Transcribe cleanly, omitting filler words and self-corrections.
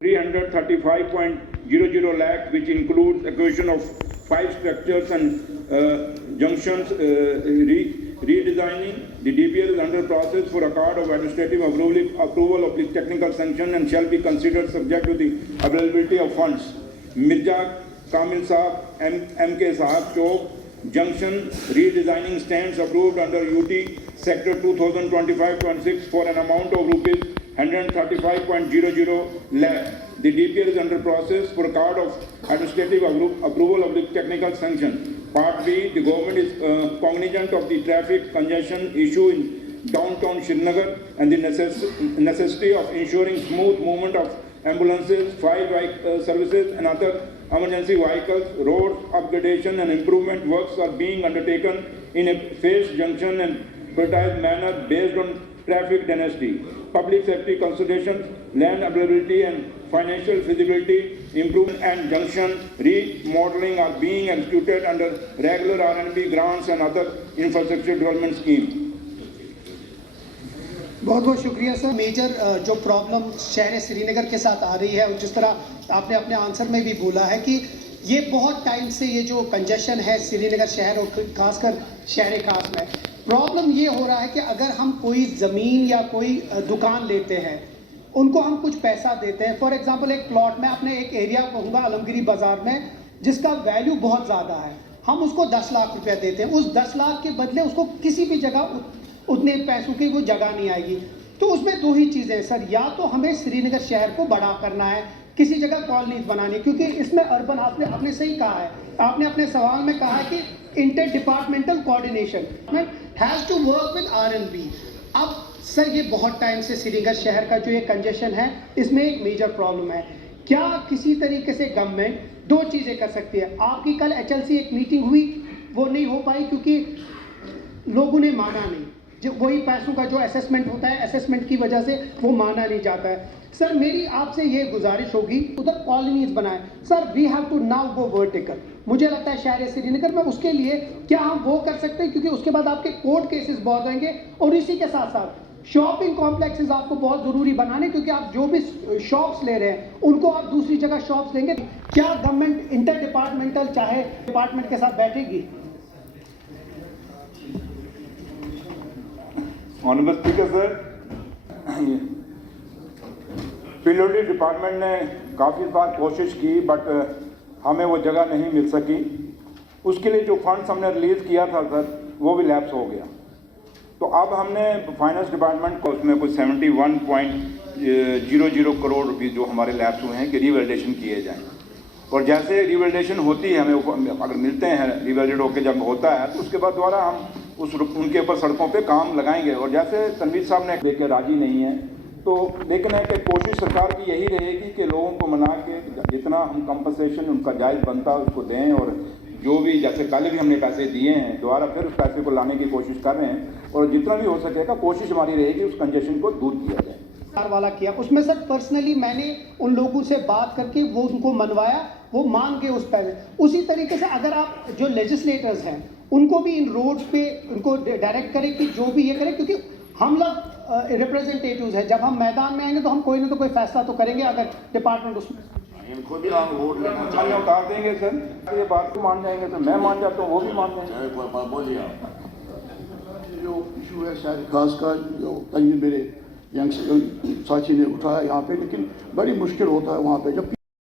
335.00 lakh, which includes acquisition of 5 structures and junctions redesigning. The DPR is under process for accord of administrative approval of the technical sanction and shall be considered subject to the availability of funds. Mirza Kamil Saab, MK Saab Chowk Junction redesigning stands approved under UT Sector 2025-26 for an amount of rupees 135.00 lakh. The DPR is under process for card of administrative approval of the technical sanction. Part B, the government is cognizant of the traffic congestion issue in downtown Srinagar and the necessity of ensuring smooth movement of ambulances, fire services and other emergency vehicles. Road upgradation and improvement works are being undertaken in a phased junction and prioritized manner based on traffic density, public safety considerations, land availability and financial feasibility. Improvement and junction remodeling are being executed under regular RNB grants and other infrastructure development schemes. बहुत बहुत शुक्रिया sir. Major जो problem शहर श्रीनगर के साथ आ रही है, जिस तरह आपने अपने आंसर में भी बोला है कि ये बहुत टाइम से ये जो कंजेशन है श्रीनगर शहर और खासकर शहर खास में प्रॉब्लम ये हो रहा है कि अगर हम कोई ज़मीन या कोई दुकान लेते हैं, उनको हम कुछ पैसा देते हैं। फॉर एग्जांपल एक प्लॉट में अपने एक एरिया कहूँगा आलमगिरी बाज़ार में जिसका वैल्यू बहुत ज़्यादा है, हम उसको 10 लाख रुपया देते हैं। उस 10 लाख के बदले उसको किसी भी जगह उतने पैसों की वो जगह नहीं आएगी। तो उसमें दो ही चीज़ें हैं सर, या तो हमें श्रीनगर शहर को बड़ा करना है, किसी जगह कॉलोनीज बनानी है, क्योंकि इसमें अर्बन आपने सही कहा है, आपने अपने सवाल में कहा है कि inter departmental coordination has to work with RNB। अब सर ये बहुत टाइम से श्रीनगर शहर का जो ये कंजेशन है इसमें एक मेजर प्रॉब्लम है। क्या किसी तरीके से गवर्नमेंट दो चीज़ें कर सकती है? आपकी कल HLC एक मीटिंग हुई, वो नहीं हो पाई क्योंकि लोगों ने माना नहीं। जो वही पैसों का जो असेसमेंट होता है, असेसमेंट की वजह से वो माना नहीं जाता है। सर मेरी आपसे ये गुजारिश होगी, उधर कॉलोनीज बनाएं sir. We have to now go vertical. मुझे लगता है शहर श्रीनगर में उसके लिए क्या हम वो कर सकते हैं, क्योंकि उसके बाद आपके कोर्ट केसेस बहुत होंगे और इसी के साथ साथ शॉपिंग कॉम्प्लेक्सेस आपको बहुत ज़रूरी बनाने, क्योंकि आप जो भी शॉप्स ले रहे हैं उनको आप दूसरी जगह शॉप्स लेंगे। क्या गवर्नमेंट इंटर डिपार्टमेंटल चाहे डिपार्टमेंट के साथ बैठेगी? Honourable speaker sir, PWD department ने काफ़ी बार कोशिश की बट हमें वो जगह नहीं मिल सकी। उसके लिए जो फंड्स हमने रिलीज़ किया था सर वो भी लैप्स हो गया। तो अब हमने फाइनेंस डिपार्टमेंट को उसमें कुछ 71.00 करोड़ रुपये जो हमारे लैप्स हुए हैं कि रिवैलिडेशन किए जाएँ। और जैसे रिवैलिडेशन होती है, हमें अगर मिलते हैं रिवैलिडेट होकर जब होता है तो उसके बाद दोबारा हम उनके ऊपर सड़कों पे काम लगाएंगे। और जैसे तनवीर साहब ने देख के राजी नहीं है तो लेकिन है कि कोशिश सरकार की यही रहेगी कि लोगों को मना के जितना हम कंपनसेशन उनका जायज़ बनता है उसको दें। और जो भी जैसे कल भी हमने पैसे दिए हैं दोबारा फिर उस पैसे को लाने की कोशिश कर रहे हैं और जितना भी हो सकेगा कोशिश हमारी रहेगी उस कंजेशन को दूर किया जाए। वाला किया उसमें सर पर्सनली मैंने उन लोगों से बात करके वो उनको मनवाया, वो मान गए उस पैसे। उसी तरीके से अगर आप जो लेजिस्लेटर्स हैं उनको भी इन रोड्स पे उनको डायरेक्ट करें कि जो भी ये करें, क्योंकि हम लोग रिप्रेजेंटेटिव्स हैं। जब हम मैदान में आएंगे तो हम कोई ना तो कोई फैसला तो करेंगे। अगर डिपार्टमेंट उसमें खुद ही हम वोट उतार देंगे सर, ये बात को मान जाएंगे तो मैं मान जाता हूँ, वो भी मान जाएंगे। जो इशू है शहर खास का जो कहीं मेरे यंग साथी ने उठाया यहाँ पे, लेकिन बड़ी मुश्किल होता है वहाँ पे जब